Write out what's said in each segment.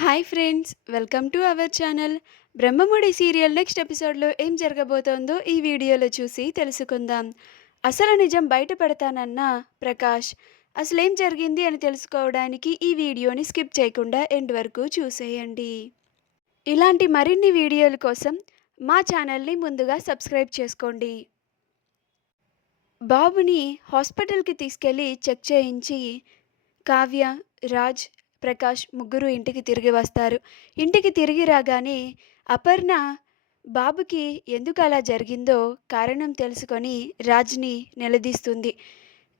Hi friends, welcome to our channel. Brahmamudi serial next ఎపిసోడ్లో ఏం జరగబోతోందో ఈ వీడియోలో చూసి తెలుసుకుందాం. అసలు నిజం బయట పెడతానన్న ప్రకాష్ అసలేం జరిగింది అని తెలుసుకోవడానికి ఈ వీడియోని స్కిప్ చేయకుండా ఎండ్ వరకు చూసేయండి. ఇలాంటి మరిన్ని వీడియోల కోసం మా ఛానల్ని ముందుగా సబ్స్క్రైబ్ చేసుకోండి. బాబుని హాస్పిటల్కి తీసుకెళ్ళి చెక్ చేయించి కావ్య, రాజ్, ప్రకాష్ ముగ్గురు ఇంటికి తిరిగి వస్తారు. ఇంటికి తిరిగి రాగానే అపర్ణ బాబుకి ఎందుకు అలా జరిగిందో కారణం తెలుసుకొని రాజ్ని నిలదీస్తుంది.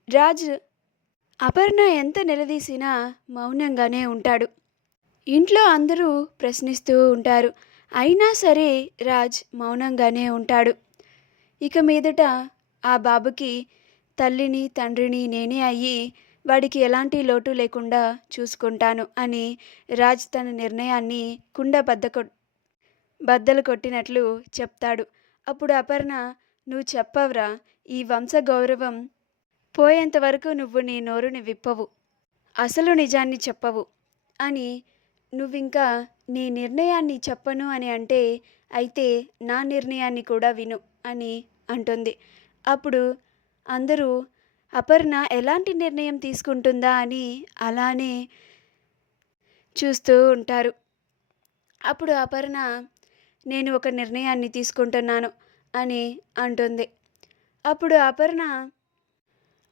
రాజ్ అపర్ణ ఎంత నిలదీసినా మౌనంగానే ఉంటాడు. ఇంట్లో అందరూ ప్రశ్నిస్తూ ఉంటారు. అయినా సరే రాజ్ మౌనంగానే ఉంటాడు. ఇక మీదట ఆ బాబుకి తల్లిని తండ్రిని నేనే అయ్యి వాడికి ఎలాంటి లోటు లేకుండా చూసుకుంటాను అని రాజ్ తన నిర్ణయాన్ని బద్దలు కొట్టినట్లు చెప్తాడు. అప్పుడు అపర్ణ, నువ్వు చెప్పవరా, ఈ వంశ గౌరవం పోయేంత వరకు నువ్వు నీ నోరుని విప్పవు, అసలు నిజాన్ని చెప్పవు అని, నువ్వింకా నీ నిర్ణయాన్ని చెప్పను అని అంటే అయితే నా నిర్ణయాన్ని కూడా విను అని అంటుంది. అప్పుడు అందరూ అపర్ణ ఎలాంటి నిర్ణయం తీసుకుంటుందా అని అలానే చూస్తూ ఉంటారు. అప్పుడు అపర్ణ, నేను ఒక నిర్ణయాన్ని తీసుకుంటున్నాను అని అంటుంది. అప్పుడు అపర్ణ,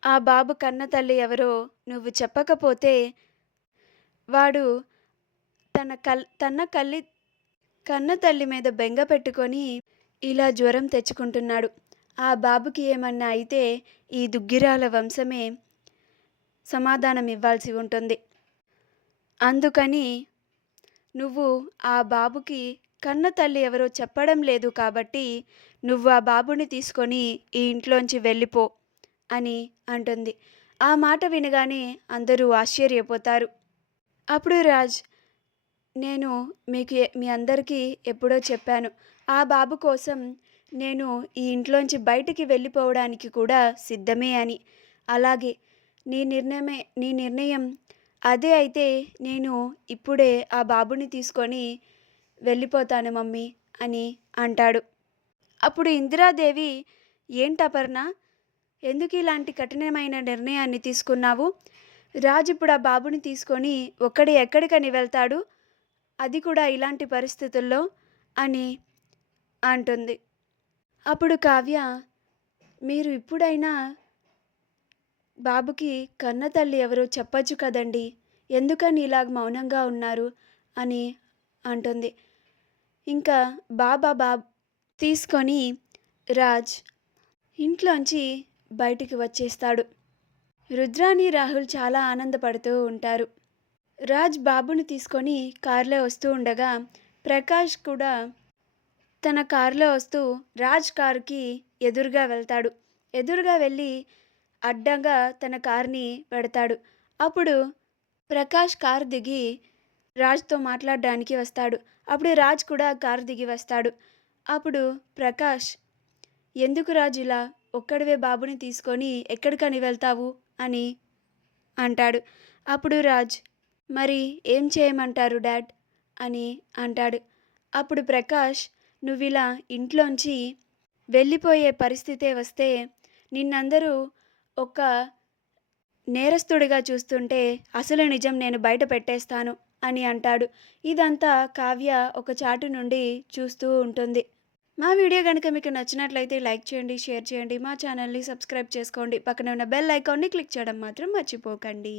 ఆ బాబు కన్న తల్లి ఎవరో నువ్వు చెప్పకపోతే వాడు కన్న తల్లి మీద బెంగ పెట్టుకొని ఇలా జ్వరం తెచ్చుకుంటున్నాడు. ఆ బాబుకి ఏమన్నా అయితే ఈ దుగ్గిరాల వంశమే సమాధానం ఇవ్వాల్సి ఉంటుంది. అందుకని నువ్వు ఆ బాబుకి కన్న తల్లి ఎవరో చెప్పడం లేదు కాబట్టి నువ్వు ఆ బాబుని తీసుకొని ఈ ఇంట్లోంచి వెళ్ళిపో అని అంటుంది. ఆ మాట వినగానే అందరూ ఆశ్చర్యపోతారు. అప్పుడు రాజ్, నేను మీ అందరికీ ఎప్పుడో చెప్పాను, ఆ బాబు కోసం నేను ఈ ఇంట్లోంచి బయటికి వెళ్ళిపోవడానికి కూడా సిద్ధమే అని. అలాగే నీ నిర్ణయం అదే అయితే నేను ఇప్పుడే ఆ బాబుని తీసుకొని వెళ్ళిపోతాను మమ్మీ అని అంటాడు. అప్పుడు ఇందిరాదేవి, ఏంటపర్ణ, ఎందుకు ఇలాంటి కఠినమైన నిర్ణయాన్ని తీసుకున్నావు? రాజు ఇప్పుడు ఆ బాబుని తీసుకొని ఎక్కడికని వెళ్తాడు, అది కూడా ఇలాంటి పరిస్థితుల్లో అని అంటుంది. అప్పుడు కావ్య, మీరు ఇప్పుడైనా బాబుకి కన్న తల్లి ఎవరో చెప్పొచ్చు కదండి, ఎందుకని ఇలాగ మౌనంగా ఉన్నారు అని అంటుంది. ఇంకా బాబు తీసుకొని రాజ్ ఇంట్లోంచి బయటికి వచ్చేస్తాడు. రుద్రాని, రాహుల్ చాలా ఆనందపడుతూ ఉంటారు. రాజ్ బాబుని తీసుకొని కారులో వస్తూ ఉండగా ప్రకాష్ కూడా తన కారులో వస్తూ రాజ్ కారుకి ఎదురుగా వెళ్తాడు. ఎదురుగా వెళ్ళి అడ్డంగా తన కార్ని పెడతాడు. అప్పుడు ప్రకాష్ కారు దిగి రాజ్తో మాట్లాడడానికి వస్తాడు. అప్పుడు రాజ్ కూడా కారు దిగి వస్తాడు. అప్పుడు ప్రకాష్, ఎందుకు రాజ్ ఇలా ఒక్కడివే బాబుని తీసుకొని ఎక్కడికని వెళ్తావు అని అంటాడు. అప్పుడు రాజ్, మరి ఏం చేయమంటారు డాడ్ అని అంటాడు. అప్పుడు ప్రకాష్, నువ్విలా ఇంట్లోంచి వెళ్ళిపోయే పరిస్థితే వస్తే నిన్నందరూ ఒక నేరస్తుడిగా చూస్తుంటే అసలు నిజం నేను బయట పెట్టేస్తాను అని అంటాడు. ఇదంతా కావ్య ఒక చాటు నుండి చూస్తూ ఉంటుంది. మా వీడియో కనుక మీకు నచ్చినట్లయితే లైక్ చేయండి, షేర్ చేయండి, మా ఛానల్ని సబ్స్క్రైబ్ చేసుకోండి, పక్కన ఉన్న బెల్ ఐకాన్ని క్లిక్ చేయడం మాత్రం మర్చిపోకండి.